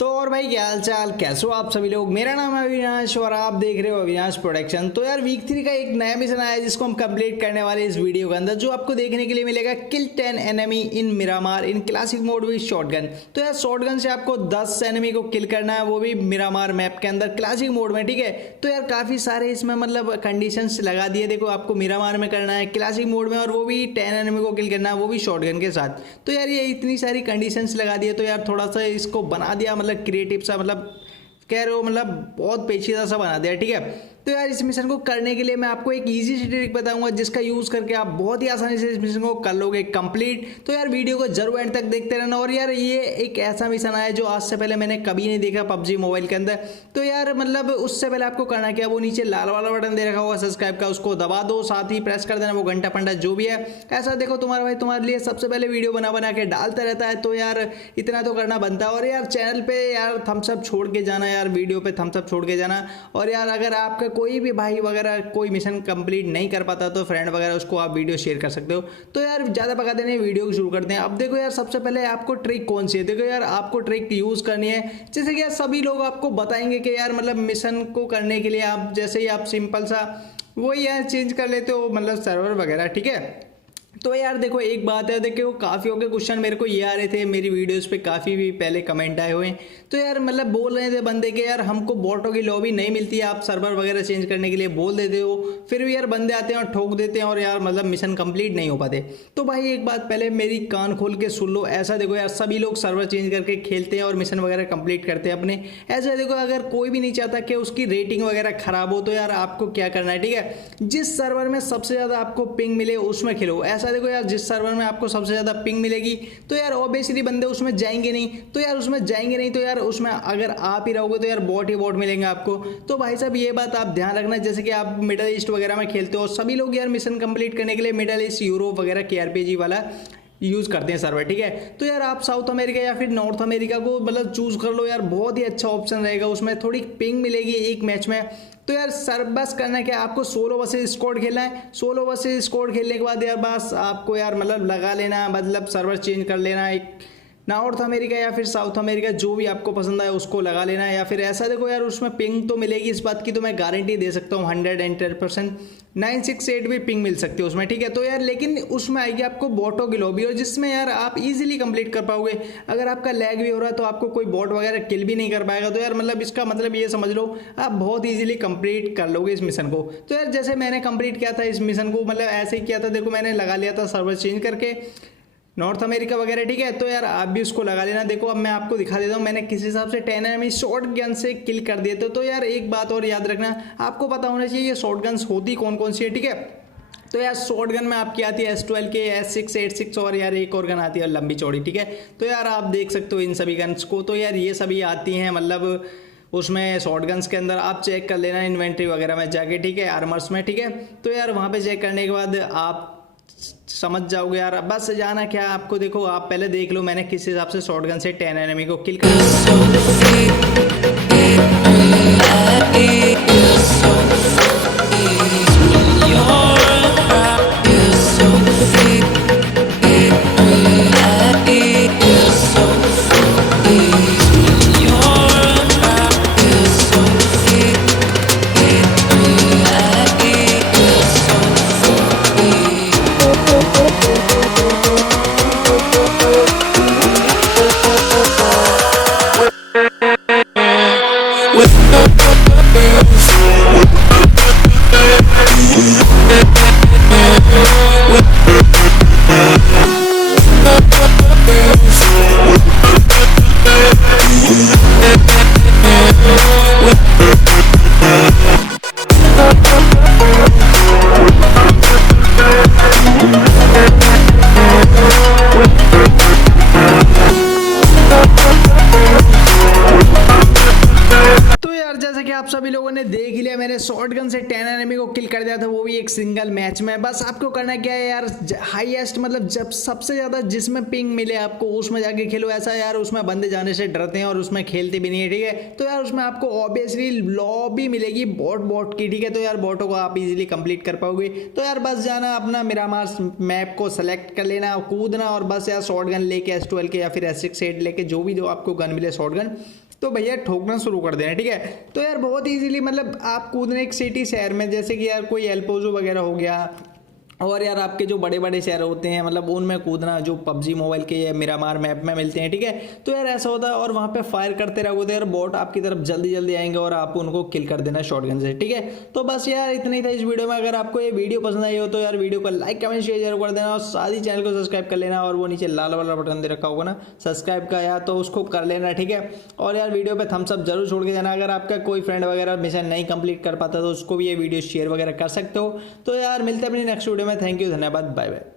तो और भाई क्या हाल चाल, कैसे हो आप सभी लोग। मेरा नाम है अविनाश और आप देख रहे हो अविनाश प्रोडक्शन। तो यार वीक 3 का एक नया मिशन आया है जिसको हम कंप्लीट करने वाले इस वीडियो के अंदर, जो आपको देखने के लिए मिलेगा किल 10 enemy in Miramar in classic mode with shotgun. तो यार शॉटगन से आपको 10 एनिमी को किल करना है, वो भी मिरामार मैप के अंदर क्लासिक मोड में, ठीक है। तो यार काफ़ी सारे इसमें मतलब कंडीशंस लगा दिए। देखो आपको मिरामार में करना है, क्लासिक मोड में, और वो भी 10 एनिमी को किल करना है, वो भी शॉटगन के साथ। तो यार ये इतनी सारी कंडीशंस लगा दिए, तो यार थोड़ा सा इसको बना दिया मतलब क्रिएटिव सा, मतलब कह रहे हो मतलब बहुत पेचीदा सा बना दिया, ठीक है। तो यार इस मिशन को करने के लिए मैं आपको एक इजी सी ट्रिक बताऊंगा जिसका यूज़ करके आप बहुत ही आसानी से इस मिशन को कर लोगे कंप्लीट। तो यार वीडियो को जरूर एंड तक देखते रहना। और यार ये एक ऐसा मिशन आया जो आज से पहले मैंने कभी नहीं देखा पबजी मोबाइल के अंदर। तो यार मतलब उससे पहले आपको करना क्या, वो नीचे लाल वाला बटन दे रखा होगा सब्सक्राइब का, उसको दबा दो, साथ ही प्रेस कर देना वो घंटा पंडा जो भी है। ऐसा देखो तुम्हारा भाई तुम्हारे लिए सबसे पहले वीडियो बना बना के डालता रहता है, तो यार इतना तो करना बनता है। और यार चैनल पे यार थम्स अप छोड़ के जाना, यार वीडियो पे थम्स अप छोड़ के जाना। और यार अगर आपका कोई भी भाई वगैरह कोई मिशन कंप्लीट नहीं कर पाता तो फ्रेंड वगैरह उसको आप वीडियो शेयर कर सकते हो। तो यार ज़्यादा पकाते नहीं, वीडियो को शुरू करते हैं। अब देखो यार सबसे पहले आपको ट्रिक कौन सी है। देखो यार आपको ट्रिक यूज़ करनी है, जैसे कि यार सभी लोग आपको बताएंगे कि यार मतलब मिशन को करने के लिए आप जैसे ही आप सिंपल सा वही यार चेंज कर लेते हो मतलब सर्वर वगैरह, ठीक है। तो यार देखो एक बात है, देखो काफ़ी के क्वेश्चन मेरे को ये आ रहे थे मेरी वीडियोस पे, काफ़ी भी पहले कमेंट आए हुए हैं। तो यार मतलब बोल रहे थे बंदे के यार हमको बॉटों की लॉबी नहीं मिलती है, आप सर्वर वगैरह चेंज करने के लिए बोल देते हो, फिर भी यार बंदे आते हैं और ठोक देते हैं और यार मतलब मिशन कंप्लीट नहीं हो पाते। तो भाई एक बात पहले मेरी कान खोल के सुन लो, ऐसा देखो यार सभी लोग सर्वर चेंज करके खेलते हैं और मिशन वगैरह कंप्लीट करते हैं अपने। ऐसा देखो अगर कोई भी नहीं चाहता कि उसकी रेटिंग वगैरह खराब हो, तो यार आपको क्या करना है, ठीक है। जिस सर्वर में सबसे ज़्यादा आपको पिंग मिले उसमें खेलो। ऐसा देखो यार जिस सर्वर में आपको सबसे ज़्यादा पिंग मिलेगी तो यार ऑब्वियसली बंदे उसमें जाएंगे नहीं, तो यार उसमें जाएंगे नहीं, तो यार उसमें अगर आप ही रहोगे तो यार बॉट ही बॉट मिलेंगे आपको। तो भाई साहब ये बात आप ध्यान रखना, जैसे कि आप मिडल ईस्ट वगैरह में खेलते हो, सभी लोग यार मिशन कंप्लीट करने के लिए मिडल ईस्ट यूरोप वगैरह KRPG वाला यूज़ करते हैं सर्वर, ठीक है। तो यार आप साउथ अमेरिका या फिर नॉर्थ अमेरिका को मतलब चूज़ कर लो, यार बहुत ही अच्छा ऑप्शन रहेगा, उसमें थोड़ी पिंग मिलेगी एक मैच में। तो यार सर बस करना क्या, आपको सोलो वर्सेस स्क्वाड खेलना है। सोलो वर्सेस स्क्वाड खेलने के बाद यार बस आपको यार मतलब लगा लेना, मतलब सर्वर चेंज कर लेना, एक नॉर्थ अमेरिका या फिर साउथ अमेरिका जो भी आपको पसंद आए उसको लगा लेना है। या फिर ऐसा देखो यार उसमें पिंग तो मिलेगी, इस बात की तो मैं गारंटी दे सकता हूँ 110%। 968 भी पिंग मिल सकती है उसमें, ठीक है। तो यार लेकिन उसमें आएगी आपको बॉटों की लॉबी, और जिसमें यार आप इजीली कंप्लीट कर पाओगे। अगर आपका लैग भी हो रहा है तो आपको कोई बॉट वगैरह किल भी नहीं कर पाएगा। तो यार मतलब इसका मतलब ये समझ लो आप बहुत ईजिली कंप्लीट कर लोगे इस मिशन को। तो यार जैसे मैंने कंप्लीट किया था इस मिशन को, मतलब ऐसे ही किया था, देखो मैंने लगा लिया था सर्वर चेंज करके नॉर्थ अमेरिका वगैरह, ठीक है। तो यार आप भी उसको लगा लेना। देखो अब मैं आपको दिखा देता हूँ मैंने किस हिसाब से 10 एनिमी शॉर्ट गन से किल कर दिए थे। तो यार एक बात और याद रखना, आपको पता होना चाहिए ये शॉर्ट गन्स होती कौन कौन सी है, ठीक है। तो यार शॉर्ट गन में आपकी आती है S12 के S6 86 और यार एक और गन आती है लंबी चौड़ी, ठीक है। तो यार आप देख सकते हो इन सभी गन्स को, तो यार ये सभी आती हैं मतलब उसमें शॉर्ट गन्स के अंदर। आप चेक कर लेना इन्वेंट्री वगैरह में जाके, ठीक है, आर्मर्स में, ठीक है। तो यार वहाँ पे चेक करने के बाद आप समझ जाओगे यार। बस जाना क्या आपको, देखो आप पहले देख लो मैंने किस हिसाब से शॉर्ट गन से 10 एनिमी को किल कर आप सभी लोगों ने देख ही लिया, मैंने शॉर्ट गन से 10 एनिमी को किल कर दिया था, वो भी एक सिंगल मैच में। बस आपको करना क्या है यार, हाईएस्ट मतलब जब सबसे ज़्यादा जिसमें पिंग मिले आपको उसमें जाके खेलो। ऐसा यार उसमें बंदे जाने से डरते हैं और उसमें खेलते भी नहीं है, ठीक है। तो यार उसमें आपको ऑब्वियसली लॉबी मिलेगी बॉट की, ठीक है। तो यार बॉटों को आप इजीली कंप्लीट कर पाओगे। तो यार बस जाना अपना मिरामार मैप को सेलेक्ट कर लेना, कूदना, और बस यार शॉर्ट गन लेके S12 के या फिर S6 लेके जो भी दो आपको गन मिले शॉर्ट गन, तो भैया ठोकना शुरू कर देना, ठीक है। तो यार बहुत इजीली मतलब आप कूदने एक सिटी शहर में, जैसे कि यार कोई एल्पोजो वगैरह हो गया, और यार आपके जो बड़े बड़े शहर होते हैं मतलब उनमें कूदना, जो पबजी मोबाइल के या मिरामार मैप में मिलते हैं, ठीक है। तो यार ऐसा होता है, और वहाँ पे फायर करते रहोगे तो यार बॉट आपकी तरफ जल्दी जल्दी आएंगे और आप उनको किल कर देना शॉटगन से, ठीक है। तो बस यार इतना ही था इस वीडियो में। अगर आपको ये वीडियो पसंद आई हो तो यार वीडियो को लाइक कमेंट शेयर जरूर कर देना, और साथ ही चैनल को सब्सक्राइब कर लेना, और वो नीचे लाल वाला बटन दे रखा होगा ना सब्सक्राइब का, यार तो उसको कर लेना, ठीक है। और यार वीडियो पे थम्स अप जरूर छोड़ के जाना। अगर आपका कोई फ्रेंड वगैरह मिशन नहीं कंप्लीट कर पाता तो उसको भी ये वीडियो शेयर वगैरह कर सकते हो। तो यार मिलते हैं अपनी नेक्स्ट वीडियो में। थैंक यू, धन्यवाद, बाय बाय।